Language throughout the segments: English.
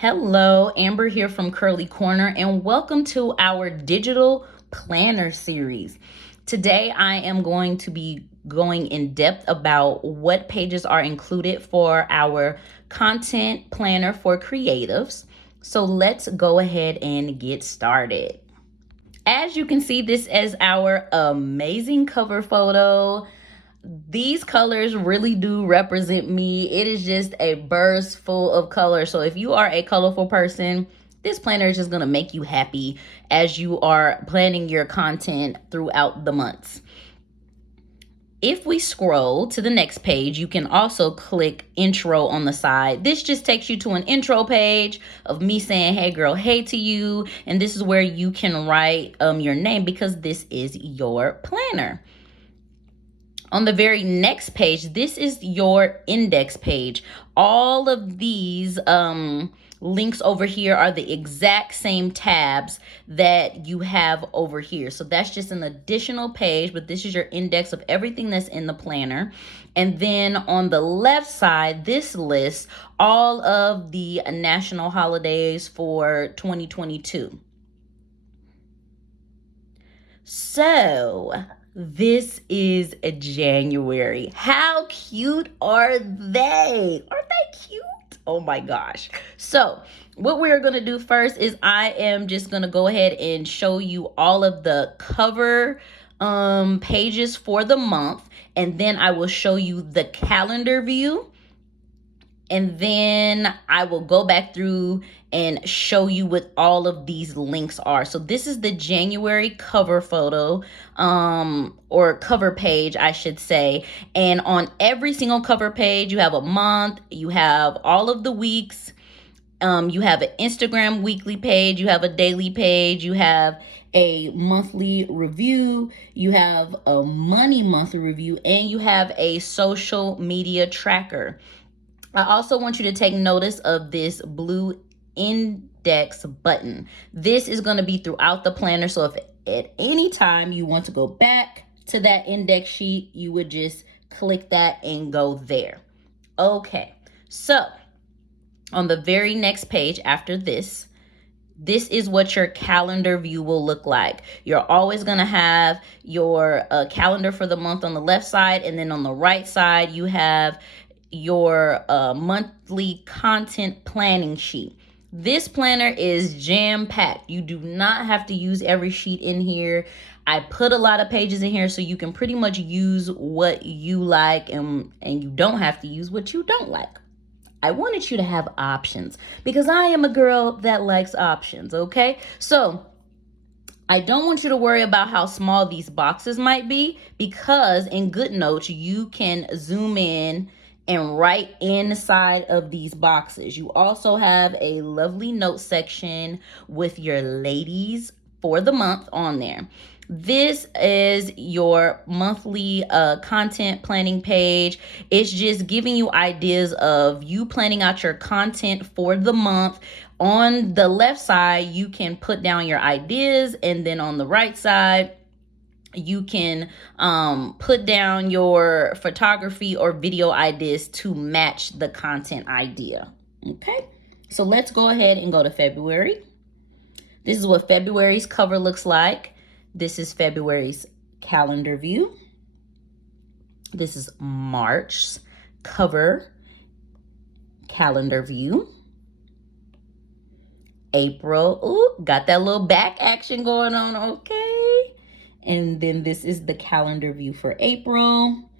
Hello, Amber here from Curly Corner, and welcome to our digital planner series. Today, I am going to be going in depth about what pages are included for our content planner for creatives. So let's go ahead and get started. As you can see, this is our amazing cover photo. These colors really do represent me. It is just a burst full of color. So if you are a colorful person, this planner is just going to make you happy as you are planning your content throughout the months. If we scroll to the next page, you can also click intro on the side. This just takes you to an intro page of me saying, hey girl, hey to you. And this is where you can write your name because this is your planner. On the very next page, this is your index page. All of these links over here are the exact same tabs that you have over here. So that's just an additional page, but this is your index of everything that's in the planner. And then on the left side, this lists all of the national holidays for 2022. So this is January. How cute are they? Aren't they cute? Oh my gosh. So what we're going to do first is I am just going to go ahead and show you all of the cover pages for the month. And then I will show you the calendar view. And then I will go back through and show you what all of these links are. So this is the January cover photo, or cover page, I should say. And on every single cover page, you have a month, you have all of the weeks, you have an Instagram weekly page, you have a daily page, you have a monthly review, you have a money monthly review, and you have a social media tracker. I also want you to take notice of this blue index button. This is going to be throughout the planner. So if at any time you want to go back to that index sheet, you would just click that and go there. Okay, so on the very next page after this is what your calendar view will look like. You're always going to have your calendar for the month on the left side, and then on the right side, you have your monthly content planning sheet. This planner is jam-packed. You do not have to use every sheet in here. I put a lot of pages in here so you can pretty much use what you like, and you don't have to use what you don't like. I wanted you to have options because I am a girl that likes options, okay? So I don't want you to worry about how small these boxes might be, because in GoodNotes, you can zoom in and write inside of these boxes. You also have a lovely note section with your ladies for the month on there. This is your monthly content planning page. It's just giving you ideas of you planning out your content for the month. On the left side, you can put down your ideas, and then on the right side, you can put down your photography or video ideas to match the content idea. Okay, so let's go ahead and go to February. This is what February's cover looks like. This is February's calendar view. This is March's cover calendar view. April, ooh, got that little back action going on, okay. And then this is the calendar view for April.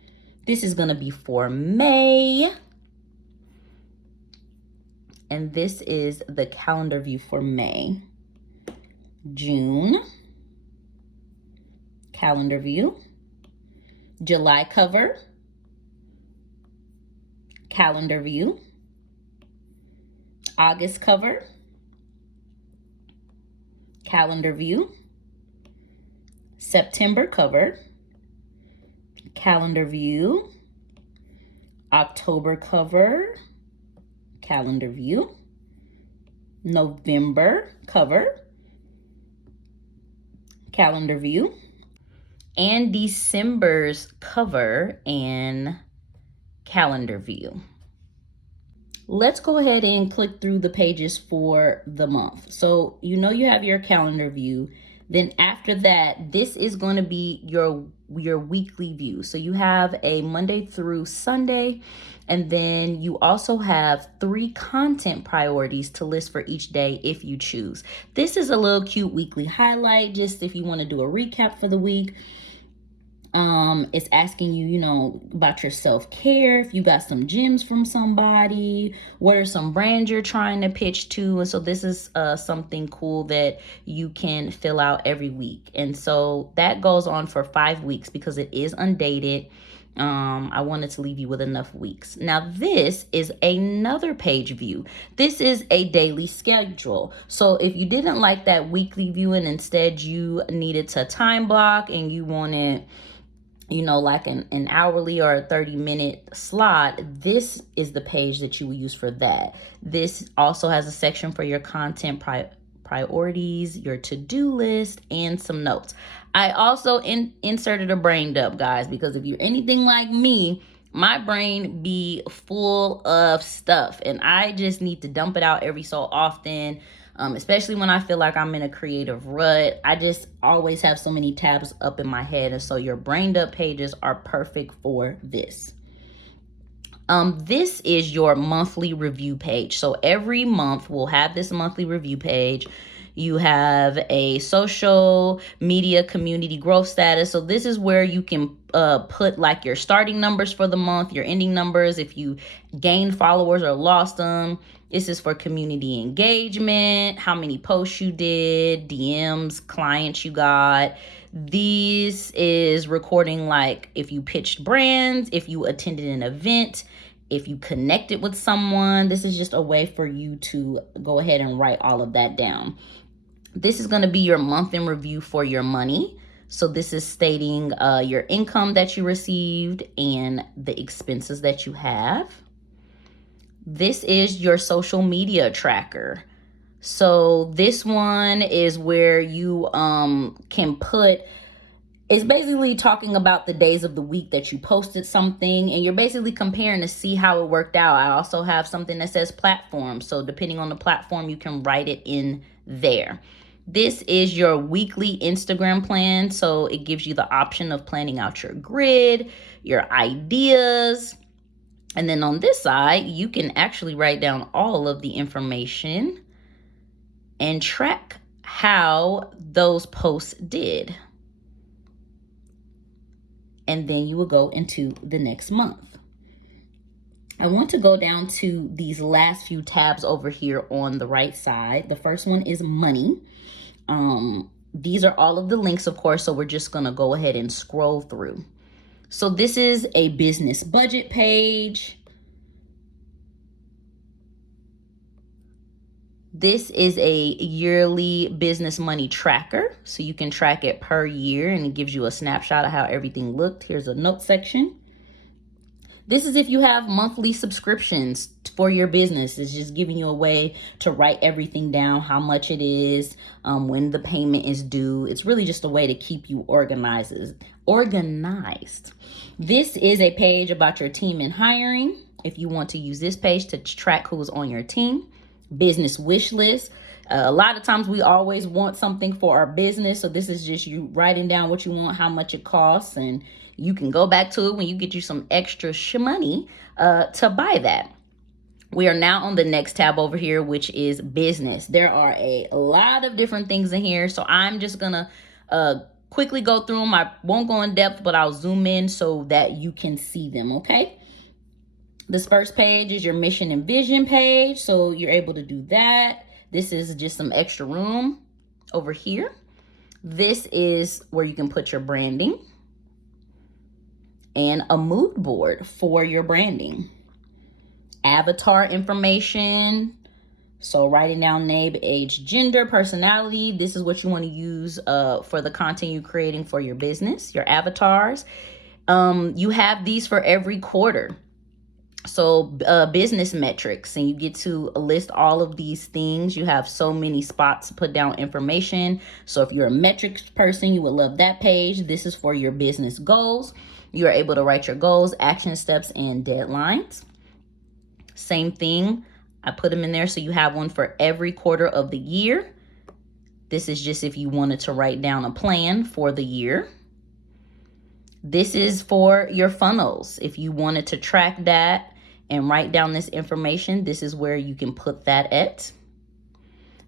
This is going to be for May. And this is the calendar view for May. June. Calendar view. July cover. Calendar view. August cover. Calendar view. September cover, calendar view. October cover, calendar view. November cover, calendar view. And December's cover and calendar view. Let's go ahead and click through the pages for the month. So you know you have your calendar view. Then after that, this is going to be your weekly view. So you have a Monday through Sunday, and then you also have 3 content priorities to list for each day if you choose. This is a little cute weekly highlight, just if you want to do a recap for the week. It's asking you, you know, about your self-care, if you got some gems from somebody, what are some brands you're trying to pitch to. And so this is something cool that you can fill out every week. And so that goes on for 5 weeks because it is undated. I wanted to leave you with enough weeks. Now, this is another page view. This is a daily schedule. So if you didn't like that weekly view and instead you needed to time block and you wanted, you know, like an hourly or a 30-minute slot, this is the page that you will use for that. This also has a section for your content priorities, your to-do list, and some notes. I also inserted a brain dump, guys, because if you're anything like me, my brain be full of stuff and I just need to dump it out every so often. Especially when I feel like I'm in a creative rut. I just always have so many tabs up in my head. And so your brain dump pages are perfect for this. This is your monthly review page. So every month we'll have this monthly review page. You have a social media community growth status. So this is where you can put like your starting numbers for the month, your ending numbers, if you gained followers or lost them. This is for community engagement, how many posts you did, DMs, clients you got. This is recording like if you pitched brands, if you attended an event, if you connected with someone. This is just a way for you to go ahead and write all of that down. This is going to be your month in review for your money. So this is stating your income that you received and the expenses that you have. This is your social media tracker. So this one is where you can put, it's basically talking about the days of the week that you posted something and you're basically comparing to see how it worked out. I also have something that says platform. So depending on the platform, you can write it in there. This is your weekly Instagram plan. So it gives you the option of planning out your grid, your ideas. And then on this side, you can actually write down all of the information and track how those posts did. And then you will go into the next month. I want to go down to these last few tabs over here on the right side. The first one is money. These are all of the links, of course, so we're just going to go ahead and scroll through. So this is a business budget page. This is a yearly business money tracker. So you can track it per year and it gives you a snapshot of how everything looked. Here's a note section. This is if you have monthly subscriptions for your business. It's just giving you a way to write everything down, how much it is, when the payment is due. It's really just a way to keep you organized. This is a page about your team and hiring. If you want to use this page to track who's on your team. Business wish list. A lot of times we always want something for our business. So this is just you writing down what you want, how much it costs, and you can go back to it when you get you some extra money to buy that. We are now on the next tab over here, which is business. There are a lot of different things in here. So I'm just going to quickly go through them. I won't go in depth, but I'll zoom in so that you can see them, okay? This first page is your mission and vision page. So you're able to do that. This is just some extra room over here. This is where you can put your branding and a mood board for your branding. Avatar information. So writing down name, age, gender, personality. This is what you want to use for the content you're creating for your business, your avatars. You have these for every quarter. So business metrics, and you get to list all of these things. You have so many spots to put down information. So if you're a metrics person, you would love that page. This is for your business goals. You are able to write your goals, action steps, and deadlines. Same thing. I put them in there so you have one for every quarter of the year. This is just if you wanted to write down a plan for the year. This is for your funnels. If you wanted to track that and write down this information, this is where you can put that at.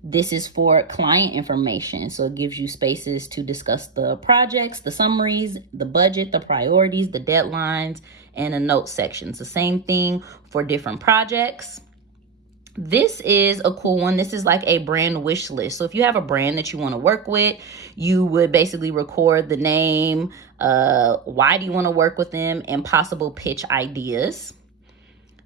This is for client information. So it gives you spaces to discuss the projects, the summaries, the budget, the priorities, the deadlines, and a notes section. It's the same thing for different projects. This is a cool one. This is like a brand wish list. So if you have a brand that you want to work with, you would basically record the name, why do you want to work with them, and possible pitch ideas.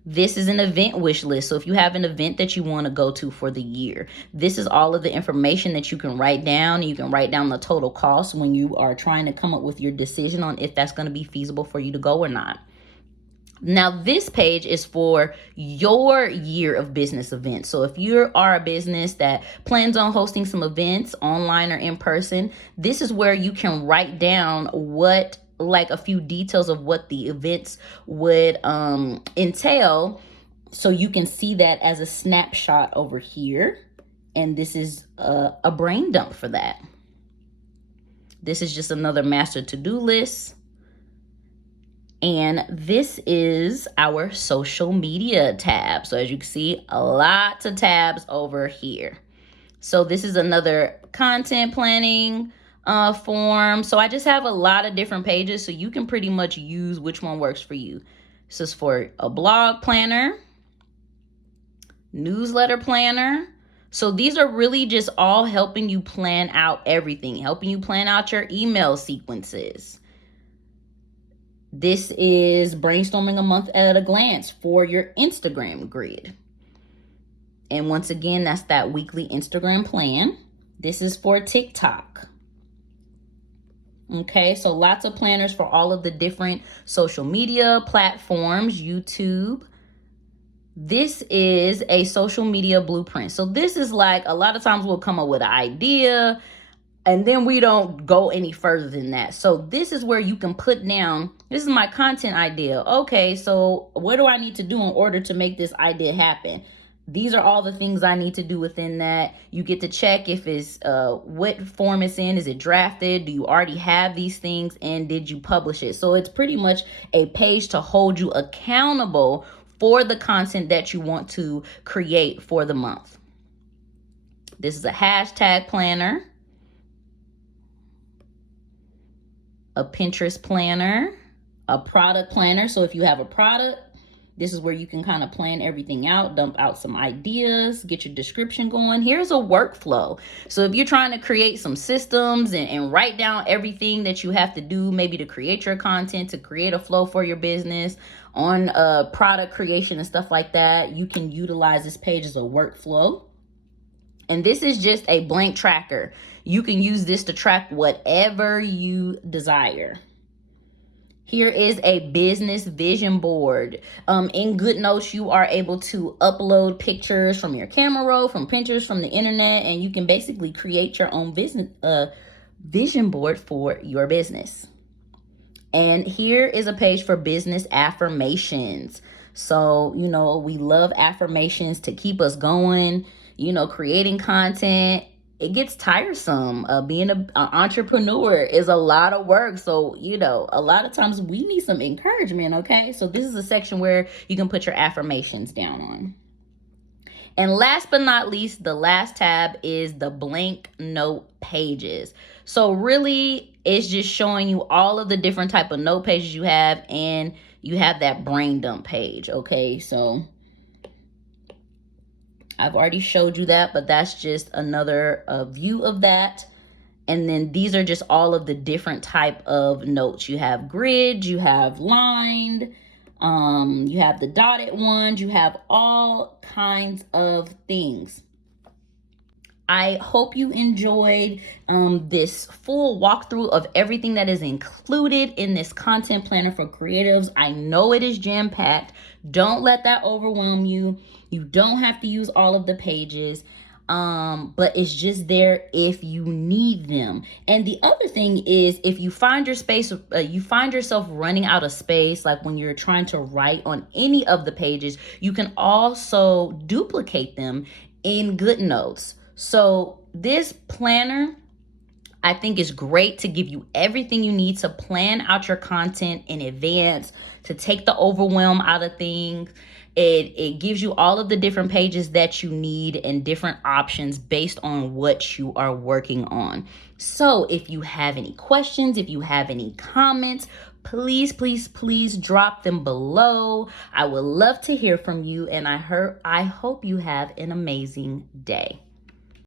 This is an event wish list. So if you have an event that you want to go to for the year, this is all of the information that you can write down. You can write down the total cost when you are trying to come up with your decision on if that's going to be feasible for you to go or not. Now, this page is for your year of business events. So if you are a business that plans on hosting some events online or in person, this is where you can write down like a few details of what the events would entail. So you can see that as a snapshot over here. And this is a brain dump for that. This is just another master to-do list. And this is our social media tab. So as you can see, lots of tabs over here. So this is another content planning form. So I just have a lot of different pages, so you can pretty much use which one works for you. This is for a blog planner, newsletter planner. So these are really just all helping you plan out everything, helping you plan out your email sequences. This is brainstorming a month at a glance for your Instagram grid. And once again, that's that weekly Instagram plan. This is for TikTok. Okay, so lots of planners for all of the different social media platforms, YouTube. This is a social media blueprint. So this is like, a lot of times we'll come up with an idea and then we don't go any further than that. So this is where you can put down, this is my content idea. Okay, so what do I need to do in order to make this idea happen? These are all the things I need to do within that. You get to check if it's what form it's in. Is it drafted? Do you already have these things? And did you publish it? So it's pretty much a page to hold you accountable for the content that you want to create for the month. This is a hashtag planner, a Pinterest planner, a product planner. So if you have a product, this is where you can kind of plan everything out, dump out some ideas, get your description going. Here's a workflow. So if you're trying to create some systems and write down everything that you have to do, maybe to create your content, to create a flow for your business on product creation and stuff like that, you can utilize this page as a workflow. And this is just a blank tracker. You can use this to track whatever you desire. Here is a business vision board. In GoodNotes, you are able to upload pictures from your camera roll, from Pinterest, from the internet, and you can basically create your own business vision board for your business. And here is a page for business affirmations. So, we love affirmations to keep us going, creating content. It gets tiresome. Being an entrepreneur is a lot of work. So, a lot of times we need some encouragement, okay? So this is a section where you can put your affirmations down on. And last but not least, the last tab is the blank note pages. So really, it's just showing you all of the different type of note pages you have, and you have that brain dump page, okay? So I've already showed you that, but that's just another view of that. And then these are just all of the different type of notes. You have grid, you have lined, you have the dotted ones, you have all kinds of things. I hope you enjoyed this full walkthrough of everything that is included in this content planner for creatives. I know it is jam-packed. Don't let that overwhelm you. You don't have to use all of the pages. but it's just there if you need them. And the other thing is, if you find you find yourself running out of space, like when you're trying to write on any of the pages, you can also duplicate them in GoodNotes. So this planner, I think, is great to give you everything you need to plan out your content in advance, to take the overwhelm out of things. It gives you all of the different pages that you need and different options based on what you are working on. So if you have any questions, if you have any comments, please, please, please drop them below. I would love to hear from you, and I hope you have an amazing day.